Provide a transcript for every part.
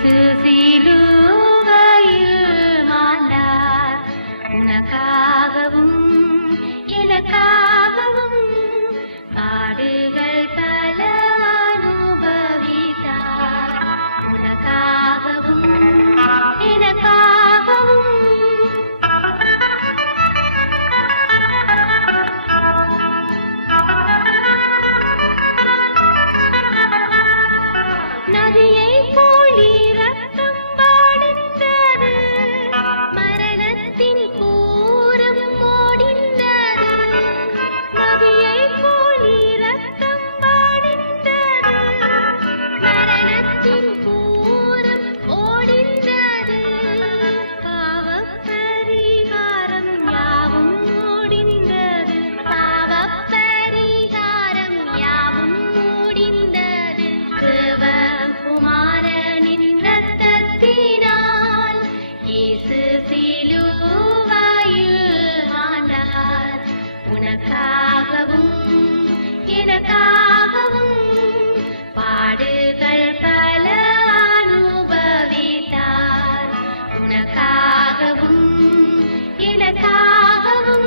இயேசு சிலுவையில் மாண்டார், உனக்காகவும் எனக்காகவும் பாடுகள் பல அனுபவித்தார். உனக்காகவும் எனக்காகவும் நதியை போலி ரத்தம் வடிந்தது, மரணத்தின் கூரம் ஓடிந்தது. நதியை போலி ரத்தம் வடிந்தது, மரணத்தின் கூரம் ஓடிந்தது. பாவப்பரிகாரம் யாவும் ஓடிந்தது, பாவப்பரிகாரம் யாவும் ஓடிந்தது. குமாரனின் இரத்தத்தினால் இயேசு சிலுவையில் மாண்டார், உனக்காகவும் எனக்காகவும் பாடுகள் பல அனுபவித்தார். உனக்காகவும் எனக்காகவும்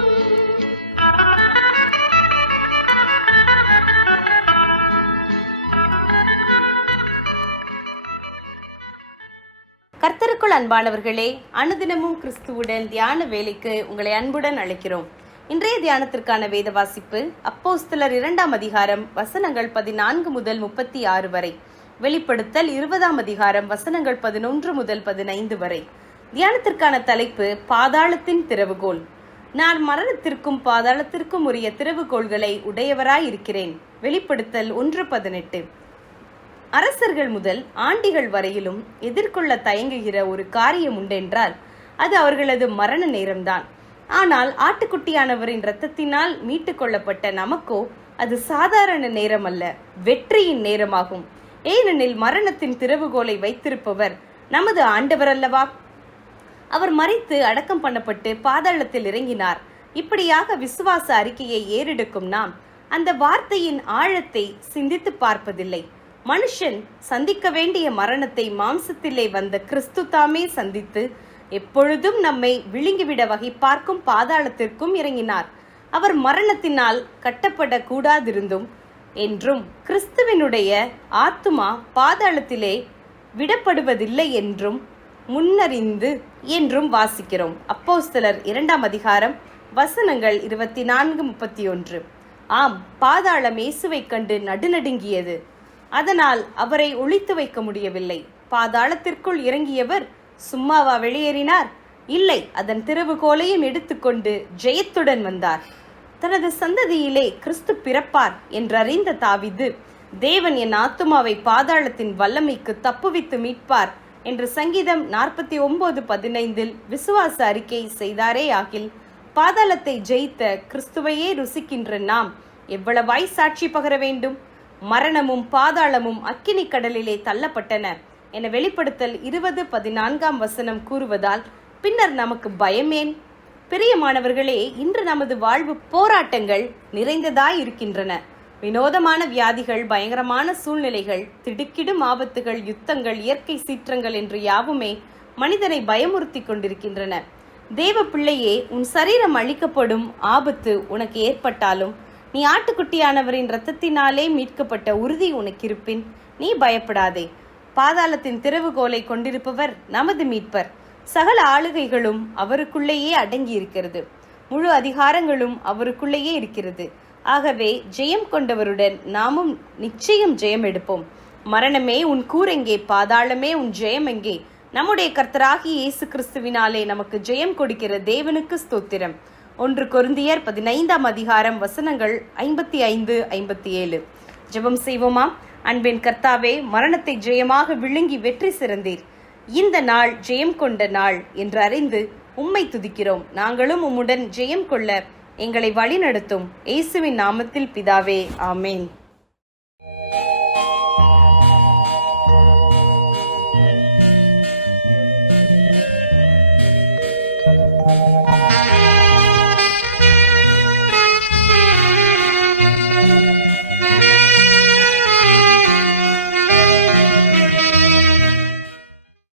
கர்த்தருக்குள் அன்பானவர்களே, அனுதினமும் கிறிஸ்துவுடன் தியான வேலைக்கு உங்களை அன்புடன் அழைக்கிறோம். இன்றைய தியானத்திற்கான வேத வாசிப்பு அப்போஸ்தலர் 2ஆம் அதிகாரம் வசனங்கள் 14 முதல் 36 வரை, வெளிப்படுத்தல் 20ஆம் அதிகாரம் வசனங்கள் 11 முதல் 15 வரை. தியானத்திற்கான தலைப்பு பாதாளத்தின் திறவுகோல். நான் மரணத்திற்கும் பாதாளத்திற்கும் உரிய திறவுகோள்களை உடையவராய் இருக்கிறேன். வெளிப்படுத்தல் 1:18. அரசர்கள் முதல் ஆண்டிகள் வரையிலும் எதிர்கொள்ள தயங்குகிற ஒரு காரியம் உண்டென்றால் அது அவர்களது மரண நேரம்தான். ஆனால் ஆட்டுக்குட்டியானவரின் இரத்தத்தினால் மீட்டு கொள்ளப்பட்ட நமக்கோ அது சாதாரண நேரம் அல்ல, வெற்றியின் நேரமாகும். ஏனெனில் மரணத்தின் திறவுகோலை வைத்திருப்பவர் நமது ஆண்டவர் அல்லவா. அவர் மரித்து அடக்கம் பண்ணப்பட்டு பாதாளத்தில் இறங்கினார். இப்படியாக விசுவாச அறிக்கையை ஏறெடுக்கும் நாம் அந்த வார்த்தையின் ஆழத்தை சிந்தித்து பார்ப்பதில்லை. மனுஷன் சந்திக்க வேண்டிய மரணத்தை மாம்சத்திலே வந்த கிறிஸ்து தாமே சந்தித்து எப்பொழுதும் நம்மை விழுங்கிவிட வகை பார்க்கும் பாதாளத்திற்கும் இறங்கினார். அவர் மரணத்தினால் கட்டப்பட கூடாதிருந்தும் என்றும் கிறிஸ்துவினுடைய ஆத்துமா பாதாளத்திலே விடப்படுவதில்லை என்றும் முன்னறிந்து என்றும் வாசிக்கிறோம். அப்போஸ்தலர் 2ஆம் அதிகாரம் வசனங்கள் 24-31. ஆம், பாதாளம் இயேசுவை கண்டு நடுநடுங்கியது. அதனால் அவரை ஒளித்து வைக்க முடியவில்லை. பாதாளத்திற்குள் இறங்கியவர் சும்மாவா வெளியேறினார்? இல்லை, அதன் திறவுகோலையும் எடுத்துக்கொண்டு ஜெயத்துடன் வந்தார். தனது சந்ததியிலே கிறிஸ்து பிறப்பார் என்றறிந்த தாவீது, தேவன் என் ஆத்துமாவை பாதாளத்தின் வல்லமைக்கு தப்புவித்து மீட்பார் என்று சங்கீதம் 49:15 விசுவாச அறிக்கை செய்தாரே ஆகில், பாதாளத்தை ஜெயித்த கிறிஸ்துவையே ருசிக்கின்ற நாம் எவ்வளவாய் சாட்சி பகர வேண்டும்? மரணமும் பாதாளமும் அக்கினி கடலிலே தள்ளப்பட்டன என வெளிப்படுத்தல் 20:14 வசனம் கூறுவதால் பின்னர் நமக்கு பயமேன்? பிரியமானவர்களே, இன்று நமது வாழ்வு போராட்டங்கள் நிறைந்ததாய் இருக்கின்றன. வினோதமான வியாதிகள், பயங்கரமான சூழ்நிலைகள், திடுக்கிடும் ஆபத்துகள், யுத்தங்கள், இயற்கை சீற்றங்கள் என்று யாவுமே மனிதனை பயமுறுத்தி கொண்டிருக்கின்றன. தேவ பிள்ளையே, உன் சரீரம் அழிக்கப்படும் ஆபத்து உனக்கு ஏற்பட்டாலும் நீ ஆட்டுக்குட்டியானவரின் இரத்தத்தினாலே மீட்கப்பட்ட உறுதி உனக்கு இருப்பின் நீ பயப்படாதே. பாதாளத்தின் திறவுகோலை கொண்டிருப்பவர் நமது மீட்பர். சகல ஆளுகைகளும் அவருக்குள்ளேயே அடங்கி இருக்கிறது. முழு அதிகாரங்களும் அவருக்குள்ளேயே இருக்கிறது. ஆகவே ஜெயம் கொண்டவருடன் நாமும் நிச்சயம் ஜெயம் எடுப்போம். மரணமே உன் கூரெங்கே, பாதாளமே உன் ஜெயம் எங்கே? நம்முடைய கர்த்தராகிய இயேசு கிறிஸ்துவினாலே நமக்கு ஜெயம் கொடுக்கிற தேவனுக்கு ஸ்தோத்திரம். 1 கொரிந்தியர் 15ஆம் அதிகாரம் வசனங்கள் 55-57. ஜெபம் செய்வோமா? அன்பின் கர்த்தாவே, மரணத்தை ஜெயமாக விழுங்கி வெற்றி சிறந்தீர். இந்த நாள் ஜெயம் கொண்ட நாள் என்று அறிந்து உம்மை துதிக்கிறோம். நாங்களும் உம்முடன் ஜெயம் கொள்ள எங்களை வழி நடத்தும். இயேசுவின் நாமத்தில் பிதாவே, ஆமேன்.